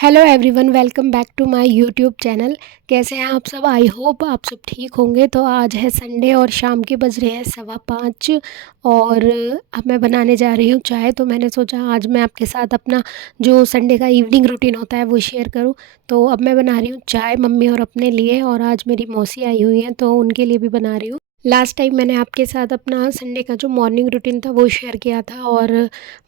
Hello everyone, welcome back to my YouTube channel. कैसे हैं आप सब? आई होप आप सब ठीक होंगे। तो आज है संडे और शाम के बज रहे हैं 5:15 और अब मैं बनाने जा रही हूँ चाय। तो मैंने सोचा आज मैं आपके साथ अपना जो संडे का इवनिंग रूटीन होता है वो शेयर करूँ। तो अब मैं बना रही हूँ चाय मम्मी और अपने लिए, और आज मेरी मौसी आई हुई हैं तो उनके लिए भी बना रही हूँ। लास्ट टाइम मैंने आपके साथ अपना संडे का जो मॉर्निंग रूटीन था वो शेयर किया था, और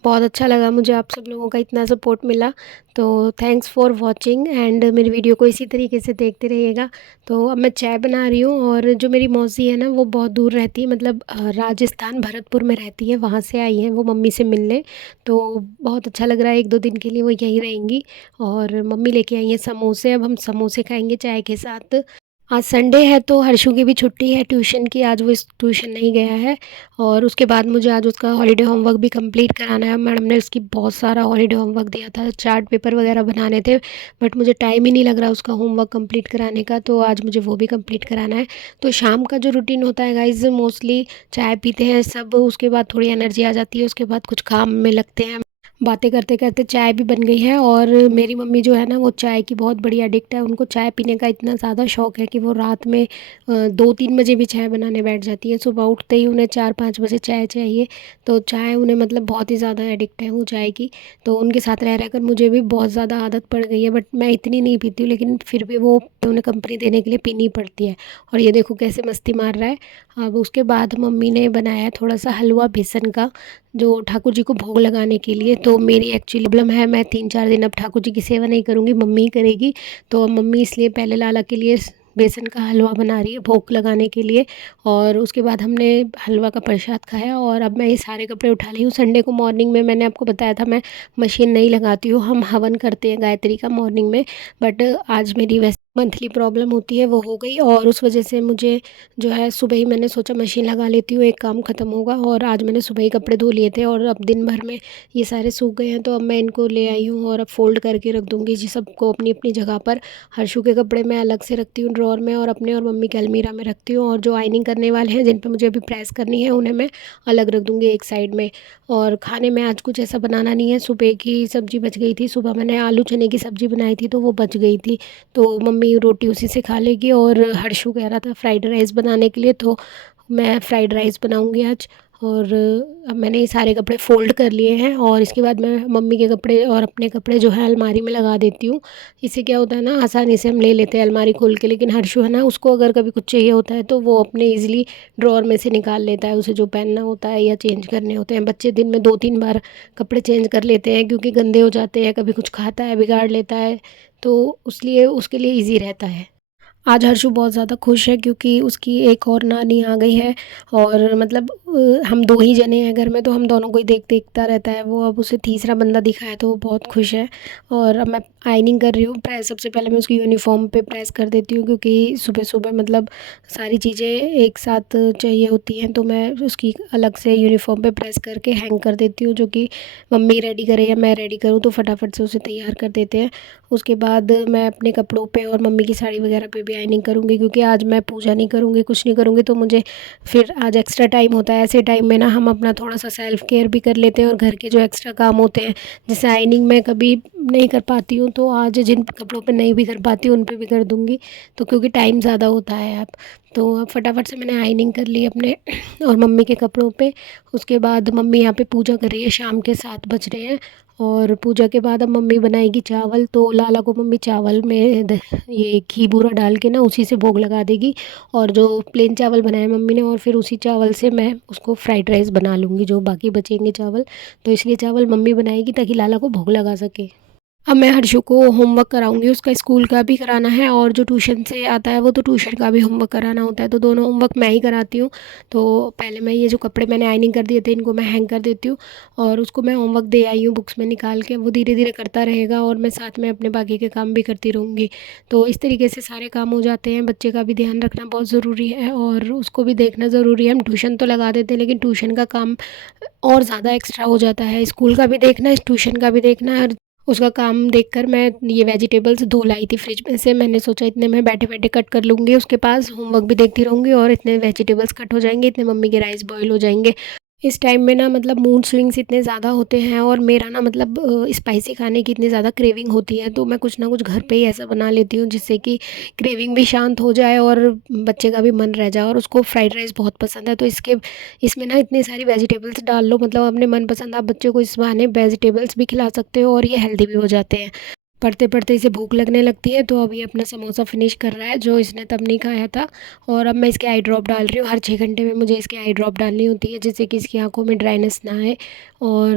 बहुत अच्छा लगा मुझे, आप सब लोगों का इतना सपोर्ट मिला। तो थैंक्स फॉर वॉचिंग एंड मेरी वीडियो को इसी तरीके से देखते रहिएगा। तो अब मैं चाय बना रही हूँ, और जो मेरी मौसी है ना वो बहुत दूर रहती है, मतलब राजस्थान भरतपुर में रहती है, वहाँ से आई हैं वो मम्मी से मिलने। तो बहुत अच्छा लग रहा है, 1-2 दिन के लिए वो यहीं रहेंगी। और मम्मी लेके आई हैं समोसे, अब हम समोसे खाएंगे चाय के साथ। आज संडे है तो हर्षु की भी छुट्टी है ट्यूशन की, आज वो इस ट्यूशन नहीं गया है। और उसके बाद मुझे आज उसका हॉलीडे होमवर्क भी कंप्लीट कराना है। मैडम ने उसकी बहुत सारा हॉलीडे होमवर्क दिया था, चार्ट पेपर वगैरह बनाने थे, बट मुझे टाइम ही नहीं लग रहा उसका होमवर्क कंप्लीट कराने का, तो आज मुझे वो भी कंप्लीट कराना है। तो शाम का जो रूटीन होता है गाइज, मोस्टली चाय पीते हैं सब, उसके बाद थोड़ी एनर्जी आ जाती है, उसके बाद कुछ काम में लगते हैं। बातें करते करते चाय भी बन गई है, और मेरी मम्मी जो है ना वो चाय की बहुत बड़ी एडिक्ट है। उनको चाय पीने का इतना ज़्यादा शौक है कि वो रात में 2-3 बजे भी चाय बनाने बैठ जाती है। सुबह उठते ही उन्हें 4-5 बजे चाय चाहिए। तो चाय उन्हें मतलब बहुत ही ज़्यादा एडिक्ट है वो चाय की। तो उनके साथ रह रहकर मुझे भी बहुत ज़्यादा आदत पड़ गई है, बट मैं इतनी नहीं पीती हूँ, लेकिन फिर भी वो उन्हें कंपनी देने के लिए पीनी पड़ती है। और ये देखो कैसे मस्ती मार रहा है। अब उसके बाद मम्मी ने बनाया थोड़ा सा हलवा बेसन का, जो ठाकुर जी को भोग लगाने के लिए। तो मेरी एक्चुअली प्रॉब्लम है, मैं 3-4 दिन अब ठाकुर जी की सेवा नहीं करूँगी, मम्मी ही करेगी। तो अब मम्मी इसलिए पहले लाला के लिए बेसन का हलवा बना रही है भोग लगाने के लिए। और उसके बाद हमने हलवा का प्रसाद खाया, और अब मैं ये सारे कपड़े उठा ली हूँ। संडे को मॉर्निंग में मैंने आपको बताया था मैं मशीन नहीं लगाती हूँ, हम हवन करते हैं गायत्री का मॉर्निंग में। बट आज मेरी वैसे मंथली प्रॉब्लम होती है वो हो गई, और उस वजह से मुझे जो है सुबह ही मैंने सोचा मशीन लगा लेती हूँ, एक काम ख़त्म होगा। और आज मैंने सुबह ही कपड़े धो लिए थे, और अब दिन भर में ये सारे सूख गए हैं, तो अब मैं इनको ले आई हूँ और अब फोल्ड करके रख दूँगी जी सबको अपनी अपनी जगह पर। हर्षु के कपड़े मैं अलग से रखती हूँ ड्रॉर में, और अपने और मम्मी के अलमीरा में रखती हूँ, और जो आइनिंग करने वाले हैं जिन पर मुझे अभी प्रेस करनी है उन्हें मैं अलग रख दूँगी एक साइड में। और खाने में आज कुछ ऐसा बनाना नहीं है, सुबह की सब्ज़ी बच गई थी, सुबह मैंने आलू चने की सब्ज़ी बनाई थी तो वो बच गई थी। तो मम्मी रोटी उसी से खा लेगी, और हर्षु कह रहा था फ्राइड राइस बनाने के लिए, तो मैं फ़्राइड राइस बनाऊंगी आज। और अब मैंने ये सारे कपड़े फ़ोल्ड कर लिए हैं, और इसके बाद मैं मम्मी के कपड़े और अपने कपड़े जो है अलमारी में लगा देती हूँ। इससे क्या होता है ना, आसानी से हम ले लेते हैं अलमारी खोल के। लेकिन हर्षु है ना, उसको अगर कभी कुछ चाहिए होता है तो वो अपने ईज़िली ड्रॉअर में से निकाल लेता है, उसे जो पहनना होता है या चेंज करने होते हैं। बच्चे दिन में 2-3 बार कपड़े चेंज कर लेते हैं क्योंकि गंदे हो जाते हैं, कभी कुछ खाता है बिगाड़ लेता है, तो उसलिए उसके लिए ईज़ी रहता है। आज हर्षु बहुत ज़्यादा खुश है क्योंकि उसकी एक और नानी आ गई है, और मतलब हम 2 ही जने हैं घर में, तो हम दोनों को ही देखता रहता है वो। अब उसे तीसरा बंदा दिखा है तो वो बहुत खुश है। और अब मैं आयनिंग कर रही हूँ। प्रेस सबसे पहले मैं उसकी यूनिफॉर्म पे प्रेस कर देती हूँ, क्योंकि सुबह सुबह मतलब सारी चीज़ें एक साथ चाहिए होती हैं, तो मैं उसकी अलग से यूनिफॉर्म पे प्रेस करके हैंग कर देती हूँ, जो कि मम्मी रेडी करे या मैं रेडी करूँ तो फटाफट से उसे तैयार कर देते हैं। उसके बाद मैं अपने कपड़ों पे और मम्मी की साड़ी वगैरह पे भी आयनिंग करूँगी, क्योंकि आज मैं पूजा नहीं करूँगी, कुछ नहीं करूँगी, तो मुझे फिर आज एक्स्ट्रा टाइम होता है। ऐसे टाइम में ना हम अपना थोड़ा सा सेल्फ़ केयर भी कर लेते हैं, और घर के जो एक्स्ट्रा काम होते हैं, जैसे आयनिंग मैं कभी नहीं कर पाती हूँ, तो आज जिन कपड़ों पे नहीं भी कर पाती हूँ उन पे भी कर दूँगी। तो क्योंकि टाइम ज़्यादा होता है अब, तो अब फटाफट से मैंने आयनिंग कर ली अपने और मम्मी के कपड़ों पे। उसके बाद मम्मी यहाँ पे पूजा कर रही है, शाम के 7 बज रहे हैं। और पूजा के बाद अब मम्मी बनाएगी चावल, तो लाला को मम्मी चावल में ये घी बूरा डाल के ना उसी से भोग लगा देगी। और जो प्लेन चावल बनाए मम्मी ने, और फिर उसी चावल से मैं उसको फ्राइड राइस बना लूँगी, जो बाकी बचेंगे चावल। तो इसलिए चावल मम्मी बनाएगी ताकि लाला को भोग लगा सके। अब मैं हर्षु को होमवर्क कराऊंगी, उसका स्कूल का भी कराना है, और जो ट्यूशन से आता है वो तो ट्यूशन का भी होमवर्क कराना होता है, तो दोनों होमवर्क मैं ही कराती हूँ। तो पहले मैं ये जो कपड़े मैंने आयनिंग कर दिए थे इनको मैं हैंग कर देती हूँ, और उसको मैं होमवर्क दे आई हूँ बुक्स में निकाल के। वो धीरे धीरे करता रहेगा, और मैं साथ में अपने बाकी के काम भी करती रहूँगी। तो इस तरीके से सारे काम हो जाते हैं। बच्चे का भी ध्यान रखना बहुत ज़रूरी है, और उसको भी देखना ज़रूरी है। हम ट्यूशन तो लगा देते हैं, लेकिन ट्यूशन का काम और ज़्यादा एक्स्ट्रा हो जाता है। स्कूल का भी देखना है, ट्यूशन का भी देखना है। और उसका काम देखकर मैं ये वेजिटेबल्स धो लाई थी फ्रिज में से। मैंने सोचा इतने में बैठे बैठे कट कर लूँगी, उसके पास होमवर्क भी देखती रहूँगी, और इतने वेजिटेबल्स कट हो जाएंगे, इतने मम्मी के राइस बॉईल हो जाएंगे। इस टाइम में ना मतलब मूड स्विंग्स इतने ज़्यादा होते हैं और मेरा ना मतलब स्पाइसी खाने की इतनी ज़्यादा क्रेविंग होती है, तो मैं कुछ ना कुछ घर पे ही ऐसा बना लेती हूँ जिससे कि क्रेविंग भी शांत हो जाए और बच्चे का भी मन रह जाए। और उसको फ्राइड राइस बहुत पसंद है, तो इसमें ना इतनी सारी वेजिटेबल्स डाल लो, मतलब अपने मनपसंद आप बच्चे को इस बहाने वेजिटेबल्स भी खिला सकते हो और ये हेल्दी भी हो जाते हैं। पढ़ते पढ़ते इसे भूख लगने लगती है, तो अब ये अपना समोसा फिनिश कर रहा है जो इसने तब नहीं खाया था। और अब मैं इसके आई ड्रॉप डाल रही हूँ, हर 6 घंटे में मुझे इसके आई ड्रॉप डालनी होती है जिससे कि इसकी आंखों में ड्राइनेस ना आए। और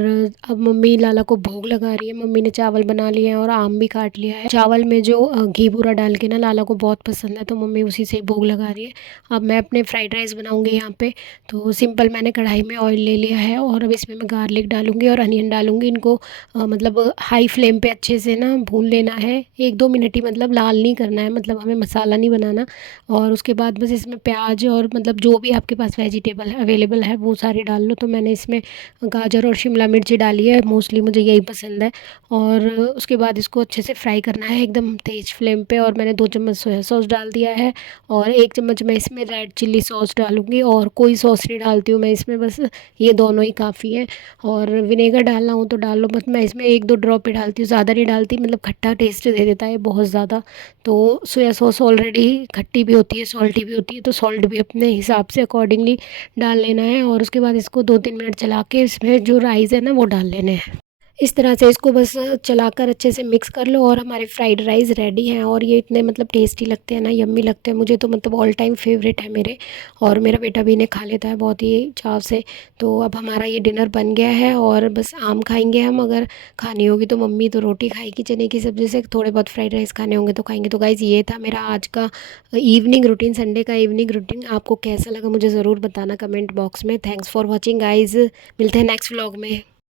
अब मम्मी लाला को भोग लगा रही है। मम्मी ने चावल बना लिए हैं और आम भी काट लिया है। चावल में जो घी बूरा डाल के ना लाला को बहुत पसंद है, तो मम्मी उसी से ही भोग लगा रही है। अब मैं अपने फ्राइड राइस बनाऊँगी यहाँ पे। तो सिंपल मैंने कढ़ाई में ऑयल ले लिया है और अब इसमें मैं गार्लिक डालूँगी और अनियन डालूँगी। इनको मतलब हाई फ्लेम पे अच्छे से ना भून लेना है, 1-2 मिनट ही, मतलब लाल नहीं करना है, मतलब हमें मसाला नहीं बनाना। और उसके बाद बस इसमें प्याज और मतलब जो भी आपके पास वेजिटेबल अवेलेबल है वो सारी डाल लो। तो मैंने इसमें गाजर और शिमला मिर्ची डाली है, मोस्टली मुझे यही पसंद है। और उसके बाद इसको अच्छे से फ्राई करना है एकदम तेज़ फ्लेम पे। और मैंने 2 चम्मच सोया सॉस डाल दिया है और 1 चम्मच मैं इसमें रेड चिल्ली सॉस डालूँगी। और कोई सॉस नहीं डालती हूँ मैं इसमें, बस ये दोनों ही काफ़ी है। और विनेगर डालना हो तो डाल लो, बट मैं इसमें 1-2 ड्रॉप ही डालती हूँ, ज़्यादा नहीं डालती, मतलब खट्टा टेस्ट दे देता है बहुत ज़्यादा। तो सोया सॉस ऑलरेडी खट्टी भी होती है, सॉल्टी भी होती है, तो सॉल्ट भी अपने हिसाब से अकॉर्डिंगली डाल लेना है। और उसके बाद इसको 2-3 मिनट चला के इसमें जो राइस है ना वो डाल लेने हैं। इस तरह से इसको बस चलाकर अच्छे से मिक्स कर लो और हमारे फ्राइड राइस रेडी हैं। और ये इतने मतलब टेस्टी लगते हैं ना, यम्मी लगते हैं, मुझे तो मतलब ऑल टाइम फेवरेट है मेरे। और मेरा बेटा भी इन्हें खा लेता है बहुत ही चाव से। तो अब हमारा ये डिनर बन गया है और बस आम खाएंगे हम, अगर खानी होगी तो मम्मी तो रोटी खाएगी चने की सब्ज़ी से, थोड़े बहुत फ्राइड राइस खाने होंगे तो खाएंगे। तो गाइज़ ये था मेरा आज का इवनिंग रूटीन, संडे का इवनिंग रूटीन। आपको कैसा लगा मुझे ज़रूर बताना कमेंट बॉक्स में। थैंक्स फॉर वॉचिंग गाइज़, मिलते हैं नेक्स्ट व्लॉग में।